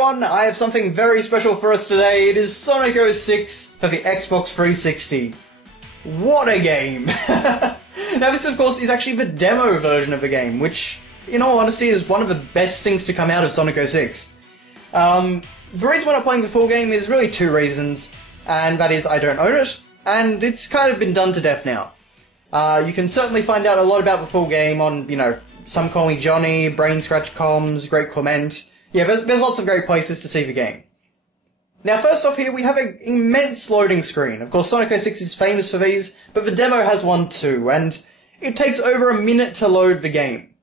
everyone, I have something very special for us today. It is Sonic 06 for the Xbox 360. What a game! Now this of course is actually the demo version of the game, which in all honesty is one of the best things to come out of Sonic 06. The reason we're not playing the full game is really two reasons, and that is I don't own it, and it's kind of been done to death now. You can certainly find out a lot about the full game on, Some Call Me Johnny, Brain Scratch Comms, Great Clement. Yeah, there's lots of great places to see the game. Now, first off here, we have an immense loading screen. Of course, Sonic 06 is famous for these, but the demo has one too, and it takes over a minute to load the game.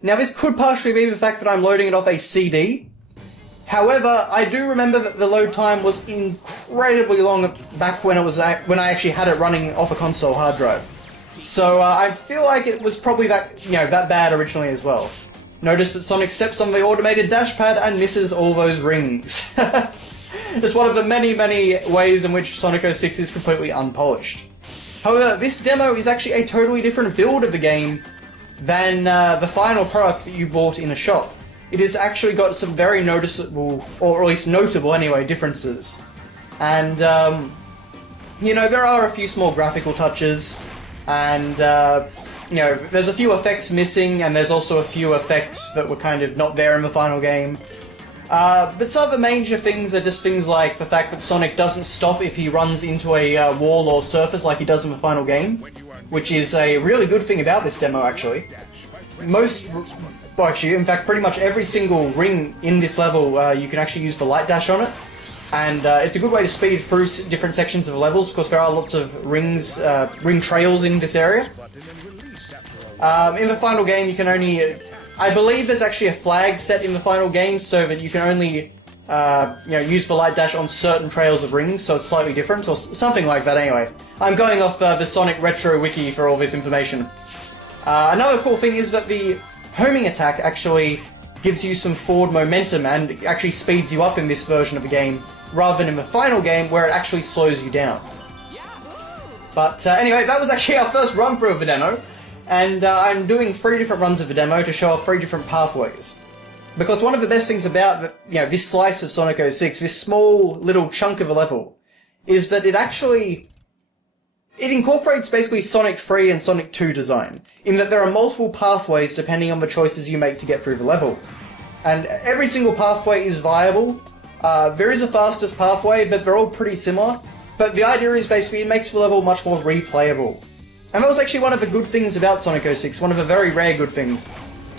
Now, this could partially be the fact that I'm loading it off a CD. However, I do remember that the load time was incredibly long back when when I actually had it running off a console hard drive. So I feel like it was probably that bad originally as well. Notice that Sonic steps on the automated dash pad and misses all those rings. It's one of the many, many ways in which Sonic 06 is completely unpolished. However, this demo is actually a totally different build of the game than the final product that you bought in a shop. It has actually got some very noticeable, or at least notable anyway, differences. And, there are a few small graphical touches, and, there's a few effects missing, and there's also a few effects that were kind of not there in the final game. But some of the major things are just things like the fact that Sonic doesn't stop if he runs into a wall or surface like he does in the final game, which is a really good thing about this demo, actually. In fact, pretty much every single ring in this level you can actually use the light dash on it, and it's a good way to speed through different sections of the levels, because there are lots of ring trails in this area. In the final game, you can only... I believe there's actually a flag set in the final game so that you can only use the light dash on certain trails of rings, so it's slightly different, or something like that anyway. I'm going off the Sonic Retro Wiki for all this information. Another cool thing is that the homing attack actually gives you some forward momentum and actually speeds you up in this version of the game, rather than in the final game where it actually slows you down. But anyway, that was actually our first run through of the demo. And I'm doing 3 different runs of the demo to show off 3 different pathways. Because one of the best things about this slice of Sonic 06, this small little chunk of a level, is that it incorporates basically Sonic 3 and Sonic 2 design, in that there are multiple pathways depending on the choices you make to get through the level. And every single pathway is viable. There is a fastest pathway, but they're all pretty similar. But the idea is basically it makes the level much more replayable. And that was actually one of the good things about Sonic 06, one of the very rare good things.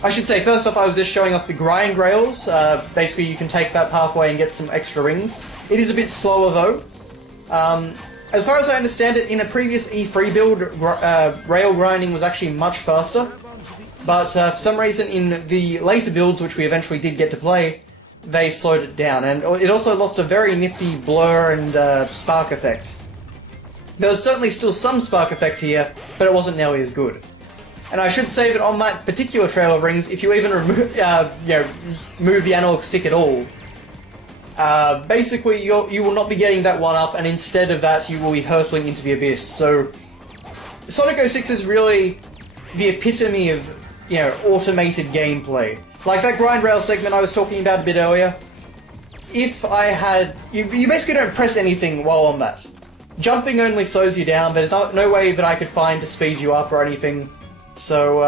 I should say, first off, I was just showing off the grind rails. Basically, you can take that pathway and get some extra rings. It is a bit slower, though. As far as I understand it, in a previous E3 build, rail grinding was actually much faster. But for some reason, in the later builds, which we eventually did get to play, they slowed it down. And it also lost a very nifty blur and spark effect. There was certainly still some spark effect here, but it wasn't nearly as good. And I should say that on that particular trail of rings, if you even move the analog stick at all, basically you will not be getting that one up, and instead of that you will be hurtling into the abyss. So Sonic 06 is really the epitome of automated gameplay. Like that grind rail segment I was talking about a bit earlier. If I had... You basically don't press anything while on that. Jumping only slows you down, there's no way that I could find to speed you up or anything, so,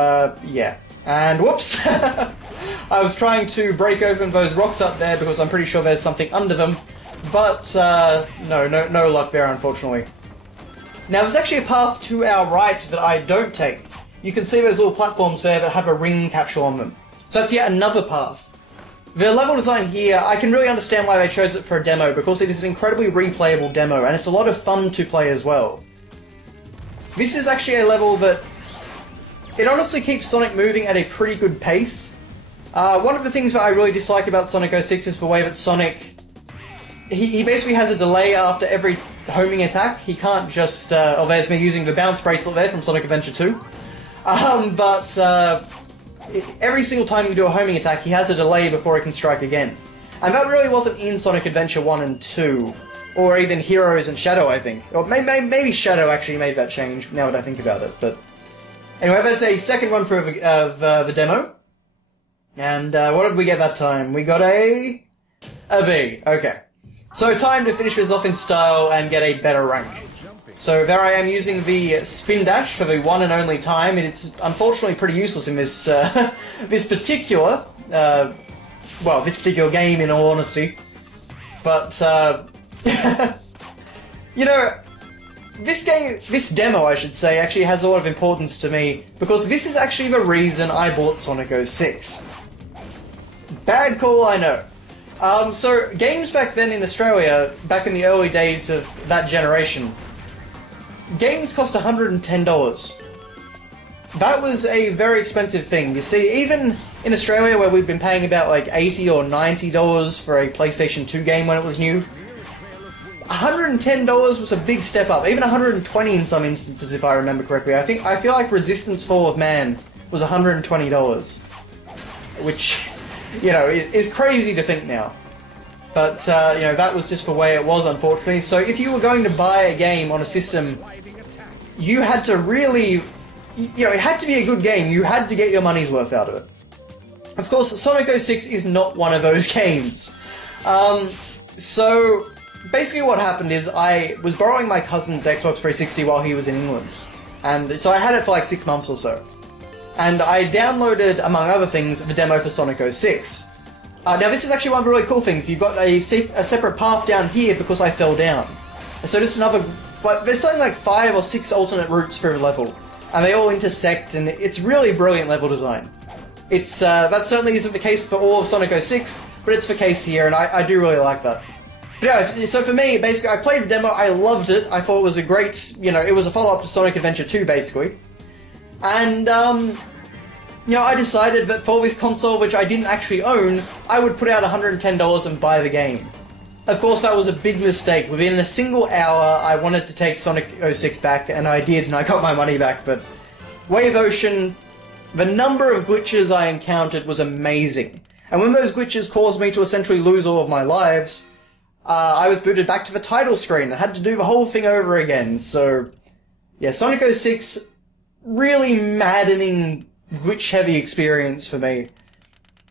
yeah. And whoops! I was trying to break open those rocks up there because I'm pretty sure there's something under them, but, no luck there, unfortunately. Now, there's actually a path to our right that I don't take. You can see there's little platforms there that have a ring capsule on them. So that's yet another path. The level design here, I can really understand why they chose it for a demo, because it is an incredibly replayable demo, and it's a lot of fun to play as well. This is actually a level that... It honestly keeps Sonic moving at a pretty good pace. One of the things that I really dislike about Sonic 06 is the way that Sonic... He basically has a delay after every homing attack. He can't just... oh, there's me using the bounce bracelet there from Sonic Adventure 2. Every single time you do a homing attack, he has a delay before he can strike again. And that really wasn't in Sonic Adventure 1 and 2, or even Heroes and Shadow, I think. Or maybe Shadow actually made that change, now that I think about it, but... Anyway, that's a second run through of the demo. And what did we get that time? We got a A B, okay. So time to finish this off in style and get a better rank. So there I am using the spin dash for the one and only time. It's unfortunately pretty useless in this this particular game, in all honesty. But you know, this demo, I should say, actually has a lot of importance to me because this is actually the reason I bought Sonic 06. Bad call, I know. So games back then in Australia, back in the early days of that generation, games cost $110. That was a very expensive thing. You see, even in Australia, where we've been paying about like $80 or $90 for a PlayStation 2 game when it was new, $110 was a big step up. Even $120 in some instances, if I remember correctly. I feel like Resistance Fall of Man was $120, which, you know, is crazy to think now. But you know, that was just the way it was, unfortunately. So if you were going to buy a game on a system, you had to really, you know, it had to be a good game. You had to get your money's worth out of it. Of course, Sonic 06 is not one of those games. So basically what happened is I was borrowing my cousin's Xbox 360 while he was in England. And so I had it for like 6 months or so. And I downloaded, among other things, the demo for Sonic 06. Now this is actually one of the really cool things. You've got a separate path down here because I fell down. So just another, but there's something like 5 or 6 alternate routes through the level. And they all intersect, and it's really brilliant level design. It's, that certainly isn't the case for all of Sonic 06, but it's the case here, and I do really like that. But yeah, so for me, basically, I played the demo, I loved it, I thought it was a great, you know, it was a follow-up to Sonic Adventure 2, basically. And, you know, I decided that for this console, which I didn't actually own, I would put out $110 and buy the game. Of course, that was a big mistake. Within a single hour, I wanted to take Sonic 06 back, and I did, and I got my money back, but Wave Ocean, the number of glitches I encountered was amazing. And when those glitches caused me to essentially lose all of my lives, I was booted back to the title screen and had to do the whole thing over again. So, yeah, Sonic 06, really maddening, glitch-heavy experience for me.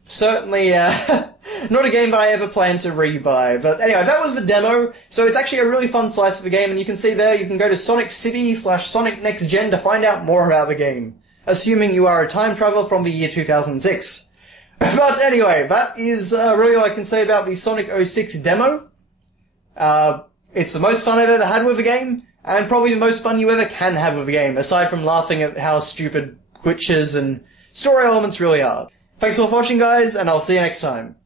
Certainly, not a game that I ever plan to rebuy. But anyway, that was the demo. So it's actually a really fun slice of the game, and you can see there, you can go to Sonic City/Sonic Next Gen to find out more about the game. Assuming you are a time traveler from the year 2006. But anyway, that is really all I can say about the Sonic 06 demo. It's the most fun I've ever had with a game, and probably the most fun you ever can have with a game, aside from laughing at how stupid glitches and story elements really are. Thanks for watching, guys, and I'll see you next time.